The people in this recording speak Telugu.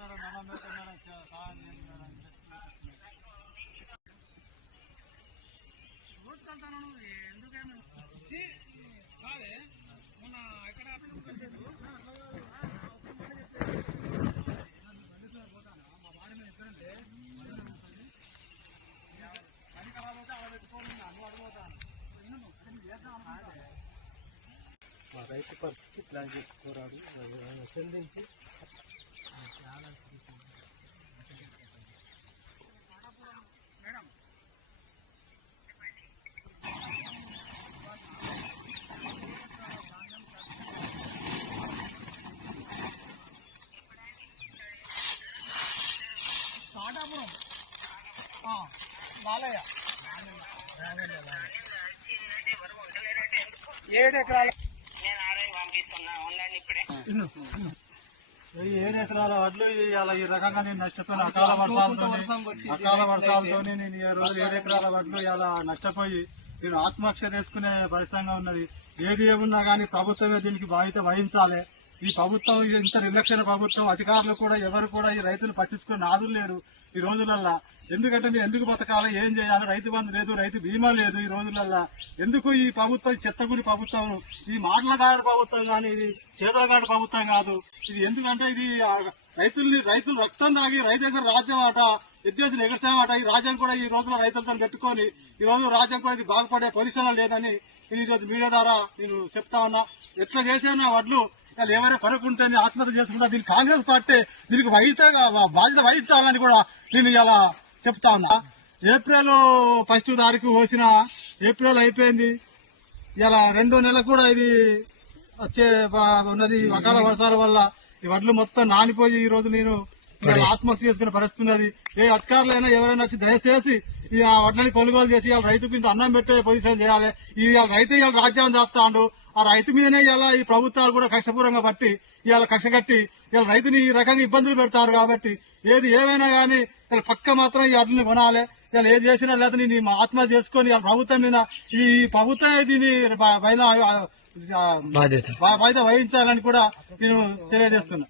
పెడుతున్నాడు మనం పెడుతున్నాడు సహాయం పోతాను మా బాడీ మీద ఎక్కడంటే పని కావాలంటే అలా పెట్టుకోను అన్ను మా రైతు పరిస్థితి ప్లాన్ చేసుకోరాడు చెందించి తాటాపురం ఆ, బాలయ్య ఏడు ఎకరాల. నేను ఆరోగ్యం పంపిస్తున్నా ఉండండి ఇప్పుడే. ఏడు ఎకరాల వడ్లు ఇవాళ ఈ రకంగా నేను నష్టపోయిన అకాల వర్షాలతో అకాల వర్షాలతో నేను ఈ రోజు ఏడు ఎకరాల వడ్లు ఇలా నష్టపోయి నేను ఆత్మహత్య చేసుకునే పరిస్థితిగా ఉన్నది. ఏది ఏమున్నా కానీ ప్రభుత్వమే దీనికి బాధ్యత వహించాలి. ఈ ప్రభుత్వం ఇంత నిర్లక్ష్య ప్రభుత్వం అధికారులు కూడా ఎవరు కూడా ఈ రైతులు పట్టించుకుని నాదులు లేరు ఈ రోజులల్లా. ఎందుకంటే మీరు ఎందుకు బతకాలి ఏం చేయాలి? రైతు బంధు లేదు రైతు బీమా లేదు ఈ రోజులల్లా. ఎందుకు ఈ ప్రభుత్వం ఈ చెత్తగుడి ప్రభుత్వం ఈ మాటలగాడి ప్రభుత్వం కానీ ఇది చేతలగాడి ప్రభుత్వం కాదు. ఇది ఎందుకంటే ఇది రైతుల్ని రైతులు రక్తం తాగి రైతు దగ్గర రాజ్యం ఆట విద్యార్థులు ఎగర్చామట ఈ రాజ్యం కూడా ఈ రోజులో రైతులతో పెట్టుకొని ఈ రోజు రాజ్యం కూడా ఇది బాగుపడే పొజిషన్ లేదని నేను ఈ రోజు మీడియా ద్వారా నేను చెప్తా ఉన్నా. ఎట్లా చేసాను వడ్లు? వాళ్ళు ఏమైనా కొనుక్కుంటే ఆత్మహత్య చేసుకుంటా దీనికి కాంగ్రెస్ పార్టీ దీనికి వహిత బాధ్యత వహించాలని కూడా నేను ఇలా చెప్తా ఉన్నా. ఏప్రిల్ ఫస్ట్ తారీఖు పోసిన ఏప్రిల్ అయిపోయింది. ఇలా రెండో నెల కూడా ఇది వచ్చే ఉన్నది. అకాల వర్షాల వల్ల ఈ వడ్లు మొత్తం నానిపోయి ఈ రోజు నేను ఆత్మహత్య చేసుకునే పరిస్థితి ఉన్నది. ఏ అధికారులైనా ఎవరైనా వచ్చి దయచేసి ఈ ఆ వడ్లని కొనుగోలు చేసి ఇవాళ రైతుకు ఇంత అన్నం పెట్టే పొజిషన్ చేయాలి. ఇవాళ రైతు ఇవాళ రాజ్యాన్ని చేస్తాడు ఆ రైతు మీదనే ఇవాళ ఈ ప్రభుత్వాలు కూడా కక్షపూరంగా బట్టి ఇవాళ కక్ష కట్టి ఇవాళ రైతుని ఈ రకంగా ఇబ్బందులు పెడతారు కాబట్టి ఏది ఏమైనా కానీ ఇవాళ పక్క మాత్రం ఈ వడ్లని కొనాలి. ఇవాళ ఏది చేసినా లేదా నేను మా ఆత్మహత్య చేసుకొని ఇవాళ ప్రభుత్వం మీద ఈ ప్రభుత్వం దీని పైన బాధ్యత వహించాలని కూడా నేను తెలియజేస్తున్నా.